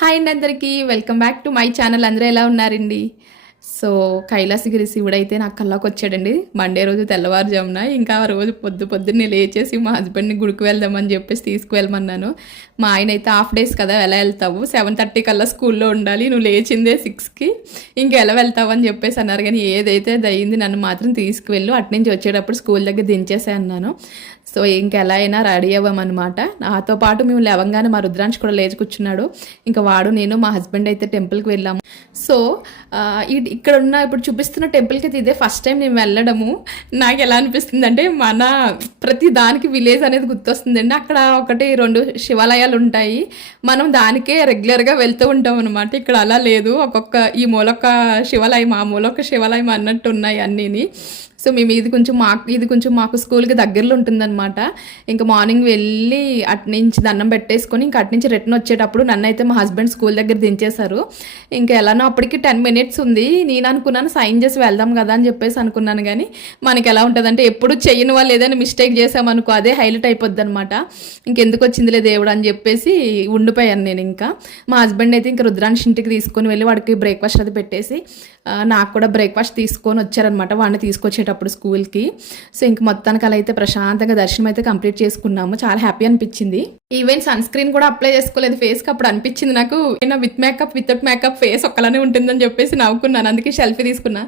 Hi అండి అందరికీ welcome back to my channel. అందరూ ఎలా ఉన్నారండి? సో కైలాసగిరి శివుడైతే నాకు కల్లోకి వచ్చాడండి మండే రోజు తెల్లవారుజామున. ఇంకా ఆ రోజు పొద్దున్నే లేచేసి మా హస్బెండ్ని గుడికి వెళ్దామని చెప్పేసి తీసుకువెళ్ళమన్నాను. మా ఆయన అయితే హాఫ్ డేస్ కదా, ఎలా వెళ్తావు, 7:30 కల్లా స్కూల్లో ఉండాలి, నువ్వు లేచిందే 6కి, ఇంకెలా వెళ్తావు అని చెప్పేసి అన్నారు. కానీ ఏదైతే అయింది, నన్ను మాత్రం తీసుకువెళ్ళు, అట్నుంచి వచ్చేటప్పుడు స్కూల్ దగ్గర దించేసే అన్నాను. సో ఇంకెలా అయినా రెడీ అవ్వమన్నమాట. నాతో పాటు మేము లేవంగానే మా రుద్రాంశ్ కూడా లేచి కూర్చున్నాడు. ఇంకా వాడు నేను మా హస్బెండ్ అయితే టెంపుల్కి వెళ్ళాము. సో ఇక్కడ ఉన్న ఇప్పుడు చూపిస్తున్న టెంపుల్కి అయితే ఇదే ఫస్ట్ టైం నేను వెళ్ళడము. నాకు ఎలా అనిపిస్తుంది అంటే, మన ప్రతి దానికి విలేజ్ అనేది గుర్తొస్తుందండి. అక్కడ 1-2 శివాలయాలు ఉంటాయి, మనం దానికే రెగ్యులర్గా వెళ్తూ ఉంటాం అనమాట. ఇక్కడ అలా లేదు, ఈ మూలొక్క శివాలయం ఆ మూలొక్క శివాలయం అన్నట్టు ఉన్నాయి అన్నీని. సో మేము ఇది కొంచెం మాకు స్కూల్కి దగ్గరలో ఉంటుందన్నమాట. ఇంకా మార్నింగ్ వెళ్ళి అట్నుంచి దండం పెట్టేసుకొని ఇంకా అట్నుంచి రిటర్న్ వచ్చేటప్పుడు నన్ను అయితే మా హస్బెండ్ స్కూల్ దగ్గర దించేశారు. ఇంకా ఎలానో అప్పటికి 10 minutes ఉంది. నేను అనుకున్నాను సైన్ చేసి వెళ్దాం కదా అని చెప్పేసి అనుకున్నాను. కానీ మనకి ఎలా ఉంటుందంటే, ఎప్పుడు చెయ్యని వాళ్ళు ఏదైనా మిస్టేక్ చేసామనుకో అదే హైలైట్ అయిపోద్ది అనమాట. ఇంకెందుకు వచ్చిందిలే దేవుడు అని చెప్పేసి ఉండిపోయాను నేను. ఇంకా మా హస్బెండ్ అయితే ఇంకా రుద్రాంశ్ ఇంటికి తీసుకొని వెళ్ళి వాడికి బ్రేక్ఫాస్ట్ అది పెట్టేసి నాకు కూడా బ్రేక్ఫాస్ట్ తీసుకొని వచ్చారనమాట, వాడిని తీసుకొచ్చేటప్పుడు స్కూల్కి. సో ఇంక మొత్తానికి అలా అయితే ప్రశాంతంగా దర్శనం అయితే కంప్లీట్ చేసుకున్నాము. చాలా హ్యాపీ అనిపించింది. ఈవెన్ సన్ స్క్రీన్ కూడా అప్లై చేసుకోలేదు ఫేస్కి. అప్పుడు అనిపించింది నాకు, with makeup without makeup face ఒక్కలానే ఉంటుందని చెప్పేసి నవ్వుకున్నాను. అందుకే సెల్ఫీ తీసుకున్నా.